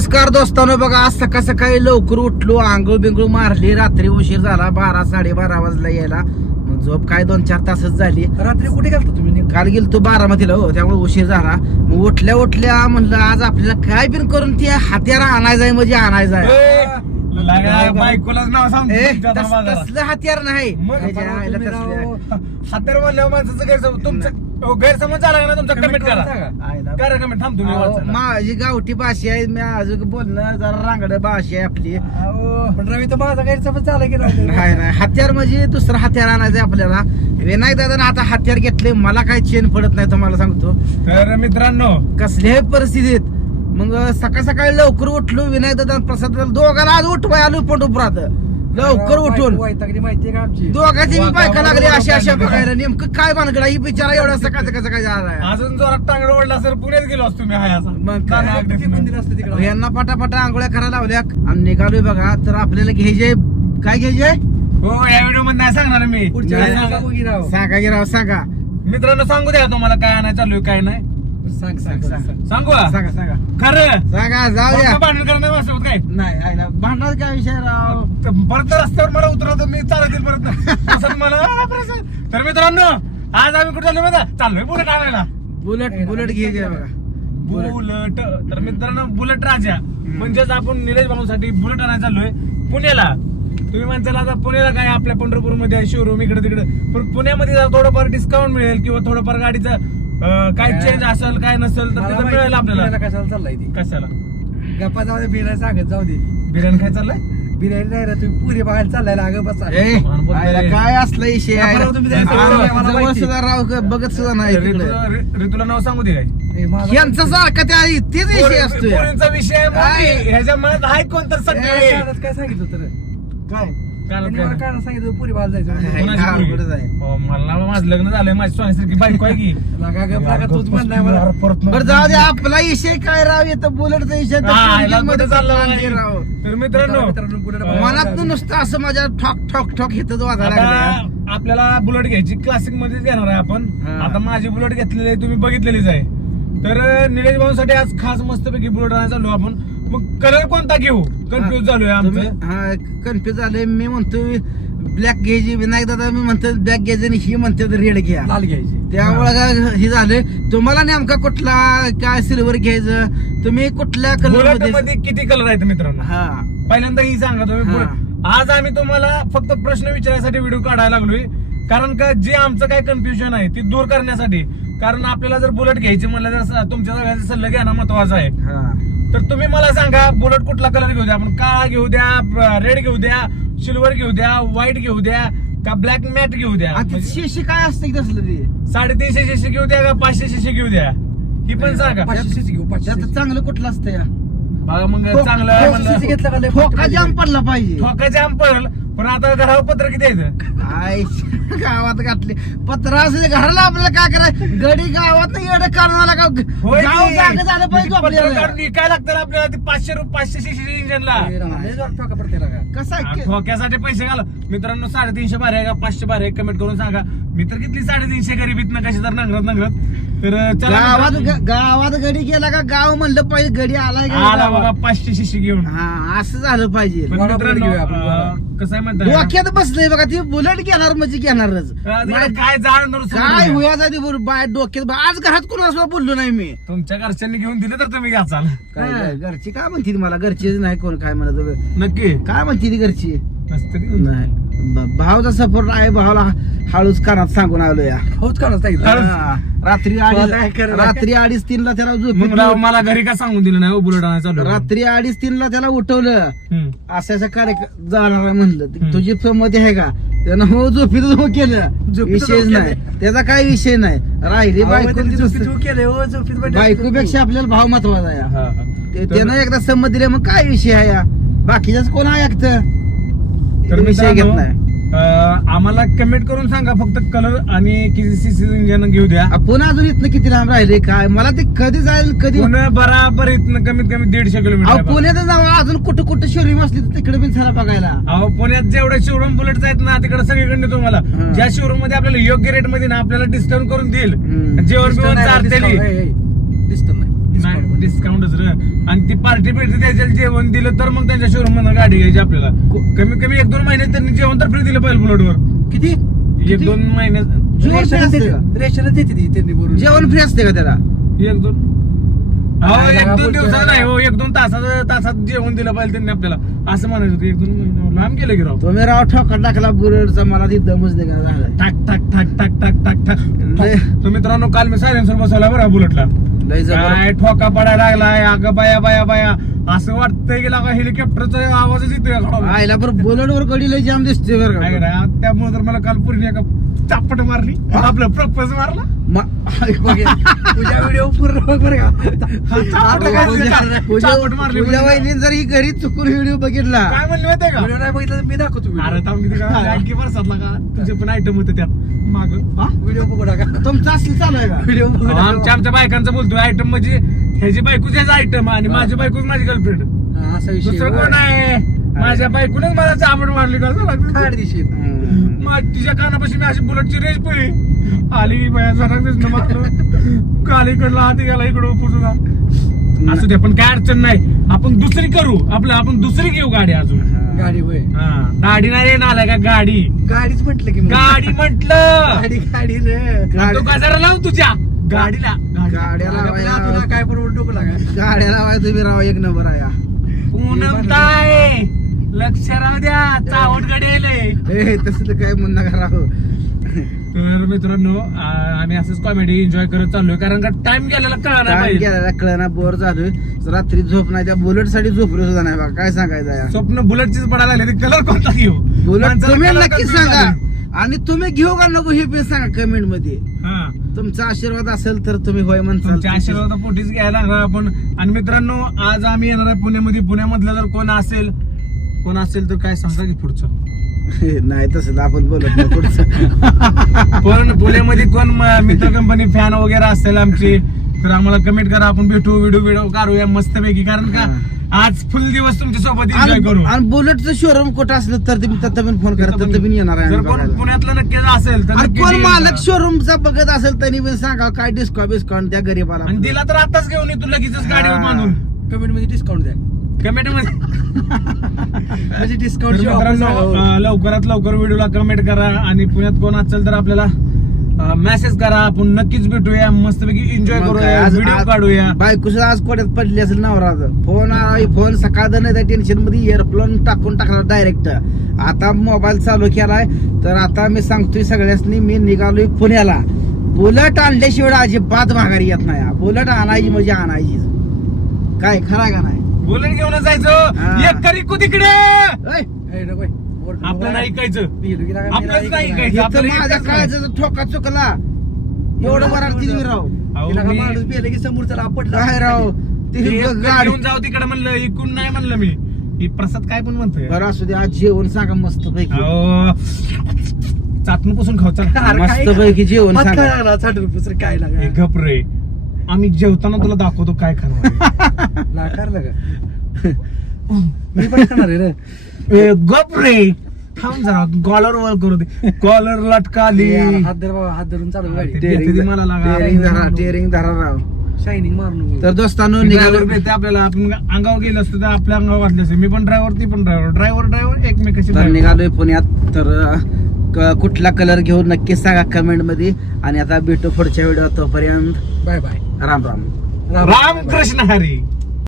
नमस्कार दोस्तानो बघा आज सकाळ सकाळी लवकर उठलो आंघोळ बिंगळ मारली रात्री उशीर झाला बारा साडेबारा वाजला यायला. मग झोप काय दोन चार तासच झाली. रात्री कुठे गेलतो तुम्ही? काल गेलो तो बारामतीला हो त्यामुळे उशीर झाला. मग उठल्या उठल्या म्हणलं आज आपल्याला काय बिन करून ते हात्यारा म्हणजे सांगतो ए, तुमच्या तस- नावाला. तसलं हत्यार नाही. हातार म्हणल्यावर माणसाचं गैरसमज तुमचं अहो, गैरसमज झाला का ना तुमचा? Comment कमेंट करून करा. करा कमेंट थांब तुम्ही अहो. माझी गावठी भाषा आहे मी अजून बोलणं जरा रांगड भाषा आहे आपली. अहो, पण रवी तर माझा गैरसमज झाला की? नाही नाही. हत्यार म्हणजे दुसरं हत्यार आणायचं आपल्याला. विनायक दादा आता हत्यार घेतले मला काही चेन पडत नाही तुम्हाला सांगतो. तर मित्रांनो कसल्याही परिस्थितीत? मग सकाळ सकाळी लवकर उठलो विनायक दादा प्रसाद दोघांना आज उठवाय आलो पंढरपुरात. लवकर उठून. माहितीये का आमची? दोघांची मी बायका लागली अशा अशा बघायला नेमकं काय भानगडा? ही बिचारा एवढा सकाळ सकाळ सकाळ झालाय? अजून जोरात टांगड ओढला सर पुण्यात गेलो असतो मी हाय असं. काय? यांना पटापटा आंघोळ्या करायला लावल्या आणि निघालोय बघा तर आपल्याला घ्यायचे काय घ्यायचे? हो या व्हिडिओमध्ये नाही सांगणार मी. सांगा. सांगू की राव? सांगा की राव सांगा. मित्रांनो सांगू द्या तुम्हाला काय आणायचं चालू आहे, काय नाही. सांग सांग सांग. सांग. सांगू? सांगा? सांगा खरं? सांगा जाऊ द्या. भांडण माझ्यासोबत काय? नाही आईला भांडणार काय विषय राव? परत तर रस्त्यावर मला उतरवतो मी चालतील परत. असं मला "आ, प्रसाद." तर मित्रांनो आज आम्ही कुठे चाललो माहिती चाललोय बुलेट आणायला. बुलेट बुलेट घ्यायचे बघा. बुलेट. बुलेट. तर मित्रांनो बुलेट राजा. म्हणजेच आपण निलेश भाऊसाठी बुलेट आणायला चाललोय. पुण्याला. तुम्ही म्हणताल आता पुण्याला काय? आपल्या पंढरपूरमध्ये आहे शोरूम इकडे तिकडे. पण पुण्यामध्ये जरा थोडंफार डिस्काउंट मिळेल किंवा थोडंफार गाडीचं अं, काय चेंज असेल काय नसेल तर मला तिथं माहिती मिळेल आपल्याला. कशाला चाललाय ती? कशाला? गप्पा जाऊ दे बिर्याणी सांगत जाऊ दे. बिर्याणी काय चाललंय? बिर्याणी नाही रे तुम्ही पुरी बघायला चाललाय अगं बसा. ए, काय असला विषय तुम्ही जायचं, जवळ माहिती. सुद्धा राव बघत सुद्धा नाही तिकडे. ऋतूला ऋतूला नाव सांगू दे काय? ए, माझा- यांचा सारखा त्या तेच विषय असतो. पोरींचा विषय? मोठी. ह्याच्या मनात आहे कोणतर ए, सगळे काय सांगितलं तर काय? त्यांनी मला कानात सांगितलं पुरी बाहेर जायचं आहे. म्हणून. कोणाची हा, पोरगी? हो, मला माझं लग्न झालंय माझी सोन्यासारखी बायको आहे की. लागा गप लागा तूच म्हणलाय मला. बरं जाऊ. दे आपला विषय काय राव? येतं बुलेटचा विषय तर हा, पोरगीच याला मध्ये कुठं चाललं चालला बाई? राव. तर मित्रांनो मित्रांनो, बुलेट अं, मनात नुसतं असं माझ्या ठॉक ठॉक ठॉक लागलं आता आपल्याला बुलेट घ्यायची क्लासिक मध्येच घेणार आहे आपण. हा. आता माझी बुलेट घेतलेली आहे तुम्ही बघितलेलीच आहे. तर अं, निलेश भाऊसाठी आज खास मस्तपैकी बुलेट आणायला चाललो आपण. मग कलर कोणता घेऊ? कन्फ्युज झालोय आमचं. हा कन्फ्युज झाले मी म्हणतो ब्लॅक घ्यायची. विनायक दादा मी म्हणतो ब्लॅक घ्यायची आणि ही म्हणते रेड घ्या. लाल घ्यायची. त्यामुळे काय हे झाले तुम्हाला नेमका कुठला काय सिल्वर घ्यायचं? तुम्ही कुठल्या कलर बुलेटमध्ये मध्ये किती कलर आहेत मित्रांनो? हा. पहिल्यांदा ही सांगा तुम्ही हा. आज आम्ही तुम्हाला फक्त प्रश्न विचारण्यासाठी व्हिडिओ काढायला लागलोय. कारण का जे आमचं काय कन्फ्युजन आहे ते दूर करण्यासाठी. कारण आपल्याला जर बुलेट घ्यायची म्हणलं तर तुमच्या सगळ्यांचा सल्ला घेणं महत्वाचं आहे. हा. तर तुम्ही मला सांगा बुलेट कुठला कलर घेऊ द्या? आपण काळा घेऊ द्या रेड घेऊ द्या सिल्वर घेऊ द्या व्हाईट घेऊ द्या का ब्लॅक मॅट घेऊ द्या? म्हणजे शिशी काय असतं की तसलं ते? साडेतीनशे शेशी घेऊ द्या का पाचशे शेशी घेऊ द्या? ही पण सांगा. पाचशे घेऊ पाचशे. चांगलं कुठलं असतं या? बघा मग चांगलं म्हणलं ठोका जाम पडला पाहिजे ठोका जाम पडेल पण आता घरावर पत्र किती यायचं आय, गावात घातले पत्र असं घराला आपल्याला काय करायचं गडी गावात येडे काढून का होय गाव की? जागा झालं पाहिजे पत्र आपल्याला काढून विकायला लागतं ना आपल्याला ते पाचशे रुपये पाचशे शेशी इंजिनला. कसं आहे की- ठोक्यासाठी पैसे घाला मित्रांनो साडेतीनशे बारे आहे का पाचशे बारे आहे कमेंट करून सांगा मी तर किती साडेतीनशे गरीबीत ना कशी तर नांगरत नांगरत तर चला गावात. ग- गावात गडी गेला का? गाव म्हणलं पाहिजे गडी आलाय का? आला गावात? बाबा पाचशे शिशी घेऊन. हा असं झालं पाहिजे. पण वडा मित्रांनो, घेऊया आपण, अं, कसं आहे म्हणतात डोक्यात बसलंय बघा ती बुलेट घेणार म्हणजे घेणारच. काय जाणार काय होया जाते बरोबर बाय डोक्यात बा- आज घरात कोणाला बोललो नाही मी. तुमच्या घरच्यांनी घेऊन दिले तर तुम्ही घ्याचाल. काय काय, घरची काय म्हणते मला? घरची नाही कोण काय म्हणत. नक्की. काय म्हणते ती घरची? नसते ती. नाही. भावाचा सपोर्ट आहे भावाला हळूच कानात सांगून आलो या होच काढत सांगितलं? हा, रात्री काय अडीच? रात्री अडीच तीनला त्याला मग झोप मला घरी का सांगून दिलं नाही हो, बुलेट आणायला चालू आहे. रात्री अडीच तीनला त्याला उठवलं. हम्म. असं असं कार्यक्रम जाणार आहे म्हणलं. हम्म. तुझी मध्ये आहे का? त्यानं हो झोपीत हो केलं. विषयच हो नाही. त्याचा काही विषय नाही. राहिली बायको केलंय, हो, झोपीत बैठा. बायकोपेक्षा आपल्याला भाव महत्त्वाचा आहे. हा, हा. ते- त्यानं एकदा संमत दिले मग काय विषय आहे या? बाकीच्याच कोण आहे ऐकत तर विषय घेत नाही. आम्हाला कमेंट करून सांगा फक्त कलर आणि किती सीसी इंजन घेऊ द्या. आपण अजून इथनं किती लांब राहिले? काय? मला ते कधी जाईल कधी? पुणे बराबर इथनं कमीत कमी दीडशे किलोमीटर अहो. पुण्यात जावं. अजून कुठं कुठं शोरूम असली तर तिकडे पण चला बघायला. अहो पुण्यात जेवढे शोरूम बुलेट आहेत ना तिकडे सगळीकडे तुम्हाला. हा. ज्या शोरूममध्ये आपल्याला योग्य रेटमध्ये ना आपल्याला डिस्काउंट करून देईल. हम्म. जेवण बिवण नाही, चालतेली. नाही डिस्काउंटच र. आणि ती पार्टी बिर्टी त्याच्या जेवण दिलं तर मग त्यांच्या शोरूम मधून गाडी घ्यायची आपल्याला. कमी कमी एक दोन महिन्यात त्यांनी जेवण तर फ्री दिलं पाहिजे बुलेटवर किती? एक दोन महिन्यात जेवण free असते. का? रेशनच देते ती त्यांनी बरोबर जेवण फ्री असते का त्याला? एक दोन हो एक दोन दिवसात? नाही. हो एक दोन तासात तासात जेवण दिलं पाहिजे त्यांनी आपल्याला. असं म्हणायचं होतं एक दोन महिने लांब गेलं की राव. तुम्ही राव ठोका टाकला बुलेटचा मला ती दमच नाही का झालाय टाक टाक टाक टाक टाक टाक टाक. लय- तर मित्रांनो काल मी सायलेन्सर बसवला बरं बुलेटला लय जबर काय ठोका पडायला लागलाय? अगं बाया बाया बाया. असं वाटतंय की लागा हेलिकॉप्टरचा आवाजच येतोय खडा आईला पण बुलेट वर गडी लय जाम दिसते बरं काय का करा त्यामुळे तर मला काल पूर्ण एका चापट मारली. आपलं प्रपोज मारला. मा- तुझ्या व्हिडिओ पूर्ण बघ बरं का. चापट काय चापट मारली पूजा वहिनी जर ही घरी चुकून व्हिडिओ बघितला. काय म्हणले होते का? व्हिडिओ नाही बघितलं तर मी दाखवतो अरे व्हिडिओ थांब किती का? आणखी का? तुझे पण आयटम होते त्यात. माग. व्हिडिओ बघू टाका तुमचा असलं चालू आहे का? व्हिडिओ बघू आमच्या टाका आमच्या बायकांचं बोलतोय आयटम म्हणजे ह्याची बायकोच ह्याचा आयटम आणि माझी बायकोच माझी गर्लफ्रेंड हा, असा विषय दुसरं कोण आहे? माझ्या बायकोनेच मला चापट मारली का खाड तिच्या कानापाशी मी अशी बुलेटची रेस पळी आली बाया जरा दिसणं मारलं काल इकडला हाती गेला इकडं पुजूला असू द्या पण काय अडचण नाही. आपण दुसरी करू. आपलं आपण दुसरी घेऊ गाडी अजून. गाडी वय हा. गाडी नाही येणार का गाडी? गाडीच म्हटलं की मग. गाडी म्हटलं. गाडी गाडी रे. गाडी- गजरा लाव तुझ्या. गाडीला. गाड्याला आपल्या बाया- तुला काय बरोबर डोकं लागा गाड्या लावाय तुम्ही राव एक नंबर आहे. हा. पूनम ताय लक्ष राहू द्या. चावट गाडी आले ए तसं काय म्हणू नका राव. तर मित्रांनो आम्ही असंच कॉमेडी एन्जॉय करत चाललोय कारण का टाइम गेलेला कळणार कळना बोर झालोय. रात्री झोप नाही त्या बुलेटसाठी झोपलो सुद्धा नाही बघा. काय सांगायचं या स्वप्न बुलेटचीच पडायला लागले ते कलर कोणता घेऊ? बुलेट माणसाला तुम्ही color नक्की confuse सांगा. झाले. आणि तुम्ही घेऊ का नको हे पण सांगा कमेंटमध्ये. हा. तुमचा आशीर्वाद असेल तर तुम्ही होय तुमच्या आशीर्वादापोटीच घ्यायला लागणार आपण. आणि मित्रांनो आज आम्ही येणार आहे पुण्यामध्ये. पुण्यामधलं जर कोण असेल कोण असेल तर काय सांगा की पुढचं? नाही तसं तर आपण बोलत नाही पुढचं. पण पुण्यामध्ये कोण मित्र कंपनी फॅन वगैरे असेल आमची तर आम्हाला कमेंट करा आपण भेटू व्हिडिओ व्हिडिओ काढूया मस्तपैकी. कारण का आज फुल दिवस तुमच्यासोबत एन्जॉय करू. आणि बुलेटचं शोरूम कुठं असलं तर तुम्ही पण फोन करा पण येणार आहे. पुण्यातलं नक्कीच असेल तर कोण मालक. शोरूमचा बघत असेल त्यांनी पण सांगा काय डिस्काउंट बिस्काउंट त्या गरीबाला. आणि दिला तर आताच घेऊन येतो लगेचच गाडीवर हा. बांधून. कमेंटमध्ये डिस्काउंट द्या. कमेंटमध्ये म्हणजे डिस्काउंट लवकरात लवकर व्हिडिओला कमेंट करा आणि पुण्यात कोण असेल तर आपल्याला मेसेज करा. आपण नक्कीच भेटूया. मस्तपैकी एन्जॉय करूया. आज- व्हिडिओ काढूया. बायको सुद्धा आज कोड्यात पडली असेल नवराज फोन फोन सकाळ नाही त्या टेन्शनमध्ये एअरप्लेन टाकून टाकला डायरेक्ट आता मोबाईल चालू केलाय. तर आता मी सांगतोय सगळ्यांनी मी निघालोय पुण्याला. बुलेट आणल्याशिवाय अजिबात माघारी येत नाही. बुलेट आणायची म्हणजे आणायची काय खरा का नाही? बुलेट घेऊन जायचं. एक करी कु तिकडे. आपलं नाही ऐकायचं. आपलंच नाही ऐकायचं. इथं आपल्याला माझ्या. काळजाचा ठोका चुकला. एवढं बरं तिथे राव. माणूस पेले की समोरचा आपट काय राव. ते ते एक गाडी घेऊन जाऊ तिकडे म्हणलं इकून नाही म्हणलं मी. ही प्रसाद काय पण म्हणतोय. बरं असू दे आज जेवण सांगा मस्त पैकी अहो, चाटणं पुसून खाऊ चला. मस्त पैकी जेवण सांगा. साठ रुपये काय लागा गप रे आम्ही जेवताना तुला दाखवतो काय खाणार लाकार लागा मी पण खाणार आहे रे. ए, गप रे. थांब जरा कॉलर वर करू दे. कॉलर लटकाली. हात धर बाबा हात धरून चालू गाडी मला लागा. टेरिंग धरा टेरिंग धरा राव. शायनिंग मारू नको तर दोस्तांनो ड्रायव्हर निघालो. भेटते आपल्याला. आपण अंगावर गेलं असतं तर आपल्या अंगावर वाटलं असतं. मी पण ड्रायव्हर ती पण ड्रायव्हर ड्रायव्हर ड्रायव्हर एकमेकाशी. निघालोय पुण्यात. तर क- कुठला कलर घेऊन नक्की सांगा कमेंटमध्ये. आणि आता भेटू पुढच्या व्हिडिओ तोपर्यंत. Bye bye Ram Ram. Ram Krishna Hari.